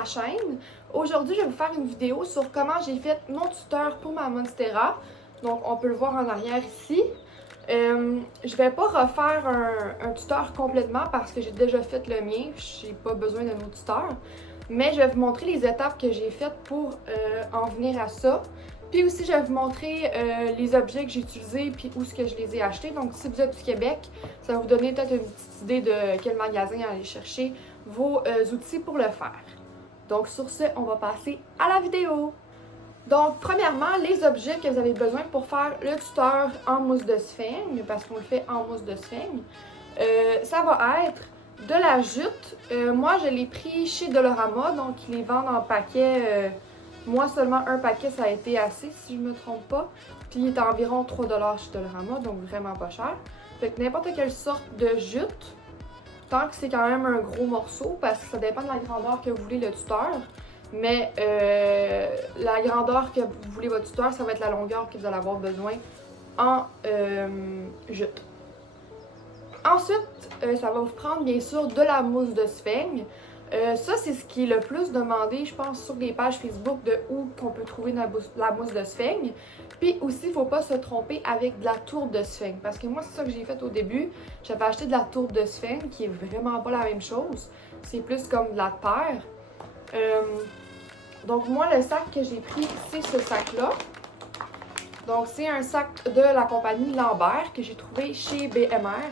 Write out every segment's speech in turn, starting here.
ma chaîne. Aujourd'hui, je vais vous faire une vidéo sur comment j'ai fait mon tuteur pour ma Monstera. Donc, on peut le voir en arrière ici. Je vais pas refaire un tuteur complètement parce que j'ai déjà fait le mien. J'ai pas besoin d'un autre tuteur. Mais je vais vous montrer les étapes que j'ai faites pour en venir à ça. Puis aussi, je vais vous montrer les objets que j'ai utilisés puis où est-ce que je les ai achetés. Donc, si vous êtes du Québec, ça va vous donner peut-être une petite idée de quel magasin aller chercher vos outils pour le faire. Donc, sur ce, on va passer à la vidéo. Donc, premièrement, les objets que vous avez besoin pour faire le tuteur en mousse de sphène, parce qu'on le fait en mousse de sphène, ça va être de la jute. Moi, je l'ai pris chez Dollarama, donc ils les vendent en paquet. Moi, seulement un paquet, ça a été assez, si je ne me trompe pas. Puis, il est à environ 3 $ chez Dollarama, donc vraiment pas cher. Fait que n'importe quelle sorte de jute, tant que c'est quand même un gros morceau, parce que ça dépend de la grandeur que vous voulez le tuteur. Mais la grandeur que vous voulez votre tuteur, ça va être la longueur que vous allez avoir besoin en jute. Ensuite, ça va vous prendre bien sûr de la mousse de sphène. Ça, c'est ce qui est le plus demandé, je pense, sur les pages Facebook de où qu'on peut trouver la mousse de sphène. Puis aussi, il ne faut pas se tromper avec de la tourbe de sphène. Parce que moi, c'est ça que j'ai fait au début. J'avais acheté de la tourbe de sphène, qui est vraiment pas la même chose. C'est plus comme de la terre. Donc moi, le sac que j'ai pris, c'est ce sac-là. Donc c'est un sac de la compagnie Lambert que j'ai trouvé chez BMR.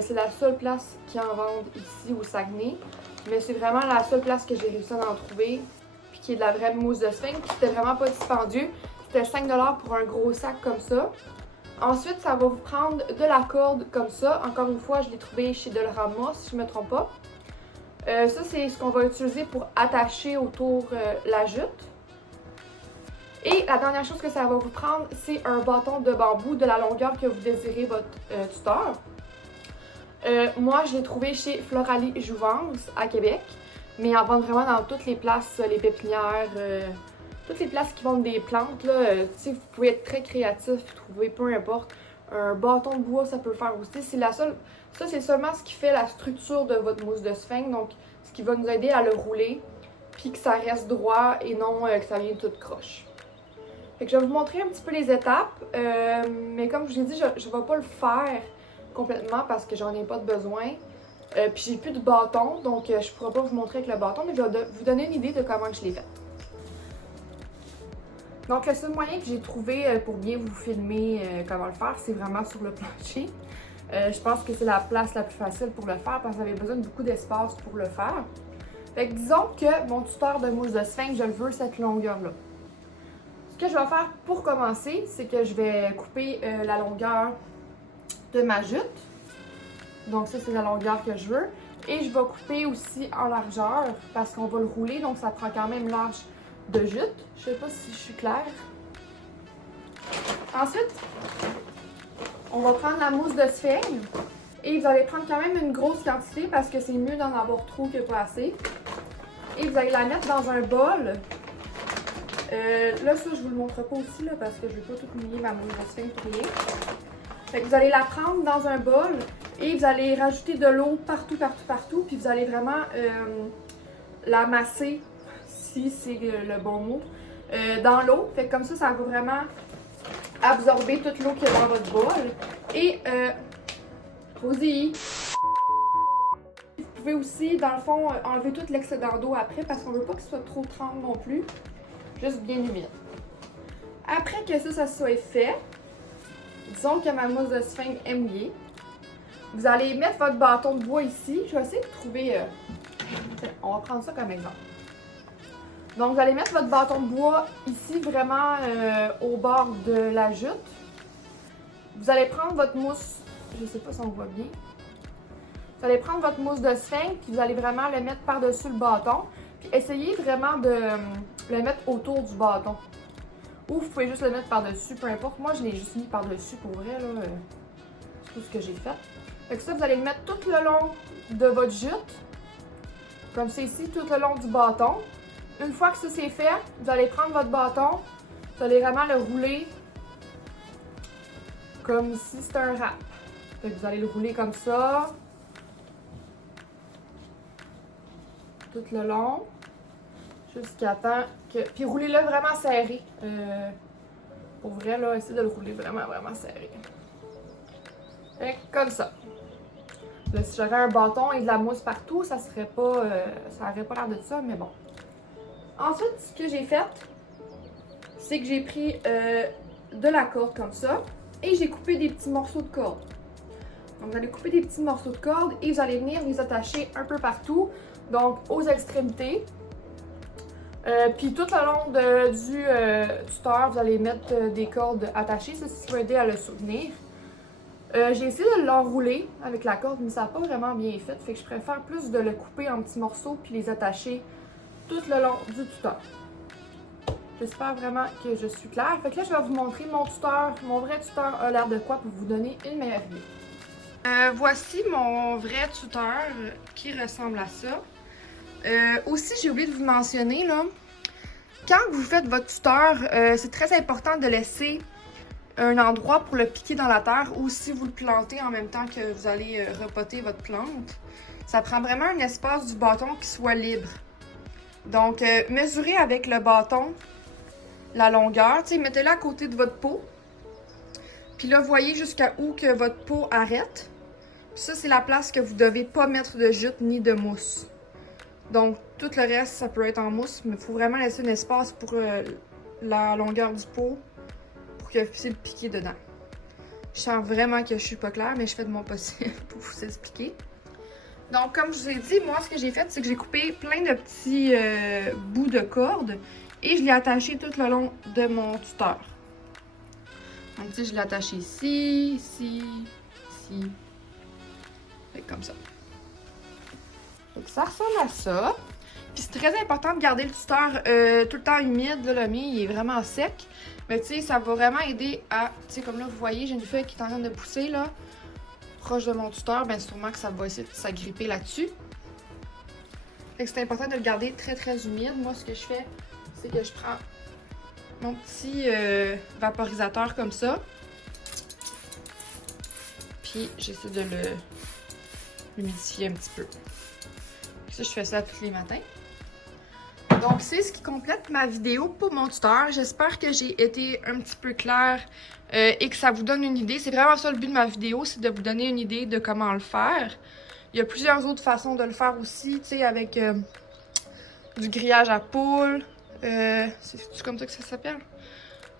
C'est la seule place qui en vendent ici au Saguenay. Mais c'est vraiment la seule place que j'ai réussi à en trouver. Puis qui est de la vraie mousse de sphène. Puis c'était vraiment pas dispendieux. C'était 5 $ pour un gros sac comme ça. Ensuite, ça va vous prendre de la corde comme ça. Encore une fois, je l'ai trouvé chez Dollarama, si je ne me trompe pas. Ça, c'est ce qu'on va utiliser pour attacher autour la jute. Et la dernière chose que ça va vous prendre, c'est un bâton de bambou de la longueur que vous désirez votre tuteur. Moi, je l'ai trouvé chez Floralie Jouvence à Québec, mais ils en vendent vraiment dans toutes les places, les pépinières, toutes les places qui vendent des plantes. Vous pouvez être très créatif, trouver peu importe. Un bâton de bois, ça peut le faire aussi. Ça, c'est seulement ce qui fait la structure de votre mousse de sphène, donc ce qui va nous aider à le rouler, puis que ça reste droit et non que ça vienne tout croche. Fait que je vais vous montrer un petit peu les étapes, mais comme je vous ai dit, je ne vais pas le faire complètement parce que j'en ai pas de besoin. Puis j'ai plus de bâton, donc je ne pourrai pas vous montrer avec le bâton, mais je vais vous donner une idée de comment je l'ai fait. Donc le seul moyen que j'ai trouvé pour bien vous filmer comment le faire, c'est vraiment sur le plancher. Je pense que c'est la place la plus facile pour le faire parce que j'avais besoin de beaucoup d'espace pour le faire. Fait que disons que mon tuteur de mousse de sphène, je le veux cette longueur-là. Ce que je vais faire pour commencer, c'est que je vais couper la longueur de ma jute. Donc ça, c'est la longueur que je veux. Et je vais couper aussi en largeur parce qu'on va le rouler, donc ça prend quand même large de jute. Je sais pas si je suis claire. Ensuite, on va prendre la mousse de sphène et vous allez prendre quand même une grosse quantité parce que c'est mieux d'en avoir trop que pas assez. Et vous allez la mettre dans un bol. Là, ça, je vous le montre pas aussi là, parce que je vais pas tout mouiller ma mousse de sphène pour rien. Fait que vous allez la prendre dans un bol et vous allez rajouter de l'eau partout, puis vous allez vraiment la masser, si c'est le bon mot, dans l'eau. Fait que comme ça va vraiment absorber toute l'eau qu'il y a dans votre bol. Et, Rosie, vous pouvez aussi, dans le fond, enlever tout l'excédent d'eau après parce qu'on veut pas que ce soit trop trempe non plus, juste bien humide. Après que ça soit fait, disons que ma mousse de sphène est mouillée, vous allez mettre votre bâton de bois ici. Je vais essayer de trouver, on va prendre ça comme exemple. Donc, vous allez mettre votre bâton de bois ici, vraiment au bord de la jute. Vous allez prendre votre mousse, je ne sais pas si on voit bien. Vous allez prendre votre mousse de sphène, puis vous allez vraiment le mettre par-dessus le bâton. Puis essayez vraiment de le mettre autour du bâton. Ou vous pouvez juste le mettre par-dessus, peu importe. Moi, je l'ai juste mis par-dessus pour vrai, là. C'est tout ce que j'ai fait. Fait que ça, vous allez le mettre tout le long de votre jute. Comme c'est ici, tout le long du bâton. Une fois que ça c'est fait, vous allez prendre votre bâton, vous allez vraiment le rouler comme si c'était un wrap. Fait que vous allez le rouler comme ça, tout le long. jusqu'à temps que... Puis roulez-le vraiment serré. Pour vrai, là, essayez de le rouler vraiment, vraiment serré. Fait que comme ça. Là, si j'avais un bâton et de la mousse partout, ça serait pas... ça aurait pas l'air de ça, mais bon. Ensuite, ce que j'ai fait, c'est que j'ai pris de la corde comme ça et j'ai coupé des petits morceaux de corde. Donc, vous allez couper des petits morceaux de corde et vous allez venir les attacher un peu partout, donc aux extrémités. Puis tout le long du tuteur, vous allez mettre des cordes attachées, ça va aider à le soutenir. J'ai essayé de l'enrouler avec la corde, mais ça n'a pas vraiment bien fait, fait que je préfère plus de le couper en petits morceaux puis les attacher tout le long du tuteur. J'espère vraiment que je suis claire. Fait que là, je vais vous montrer mon tuteur, mon vrai tuteur a l'air de quoi pour vous donner une meilleure idée. Voici mon vrai tuteur qui ressemble à ça. Aussi, j'ai oublié de vous mentionner, là, quand vous faites votre tuteur, c'est très important de laisser un endroit pour le piquer dans la terre ou si vous le plantez en même temps que vous allez repoter votre plante. Ça prend vraiment un espace du bâton qui soit libre. Donc, mesurez avec le bâton la longueur, mettez-la à côté de votre pot. Puis là, voyez jusqu'à où que votre pot arrête. Puis ça, c'est la place que vous ne devez pas mettre de jute ni de mousse. Donc, tout le reste, ça peut être en mousse, mais il faut vraiment laisser un espace pour la longueur du pot pour que vous puissiez le piquer dedans. Je sens vraiment que je suis pas claire, mais je fais de mon possible pour vous expliquer. Donc, comme je vous ai dit, moi, ce que j'ai fait, c'est que j'ai coupé plein de petits bouts de corde et je l'ai attaché tout le long de mon tuteur. Donc, tu sais, je l'ai attaché ici, ici, ici. Fait comme ça. Donc, ça ressemble à ça. Puis c'est très important de garder le tuteur tout le temps humide. Là, le mien, il est vraiment sec. Mais tu sais, ça va vraiment aider à... Tu sais, comme là, vous voyez, j'ai une feuille qui est en train de pousser, là. Proche de mon tuteur, bien sûrement que ça va essayer de s'agripper là-dessus. Fait que c'est important de le garder très, très humide. Moi, ce que je fais, c'est que je prends mon petit vaporisateur comme ça. Puis, j'essaie de l'humidifier un petit peu. Ça, je fais ça tous les matins. Donc, c'est ce qui complète ma vidéo pour mon tuteur. J'espère que j'ai été un petit peu claire et que ça vous donne une idée. C'est vraiment ça le but de ma vidéo, c'est de vous donner une idée de comment le faire. Il y a plusieurs autres façons de le faire aussi, tu sais, avec du grillage à poules. C'est comme ça que ça s'appelle?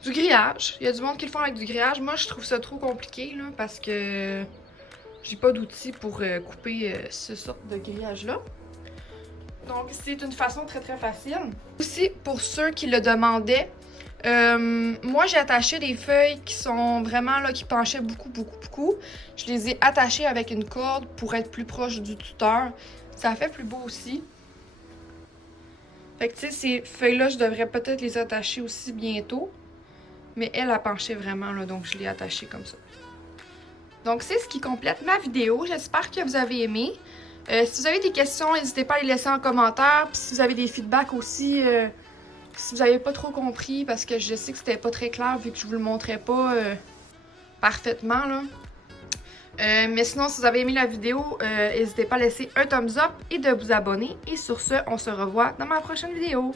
Du grillage. Il y a du monde qui le font avec du grillage. Moi, je trouve ça trop compliqué, là, parce que j'ai pas d'outils pour couper ce sorte de grillage-là. Donc, c'est une façon très, très facile. Aussi, pour ceux qui le demandaient, moi, j'ai attaché des feuilles qui sont vraiment, là, qui penchaient beaucoup, beaucoup, beaucoup. Je les ai attachées avec une corde pour être plus proche du tuteur. Ça fait plus beau aussi. Fait que, tu sais, ces feuilles-là, je devrais peut-être les attacher aussi bientôt. Mais elle a penché vraiment, là, donc je l'ai attachée comme ça. Donc, c'est ce qui complète ma vidéo. J'espère que vous avez aimé. Si vous avez des questions, n'hésitez pas à les laisser en commentaire. Puis si vous avez des feedbacks aussi, si vous n'avez pas trop compris, parce que je sais que c'était pas très clair vu que je vous le montrais pas parfaitement, là. Mais sinon, si vous avez aimé la vidéo, n'hésitez pas à laisser un thumbs up et de vous abonner. Et sur ce, on se revoit dans ma prochaine vidéo.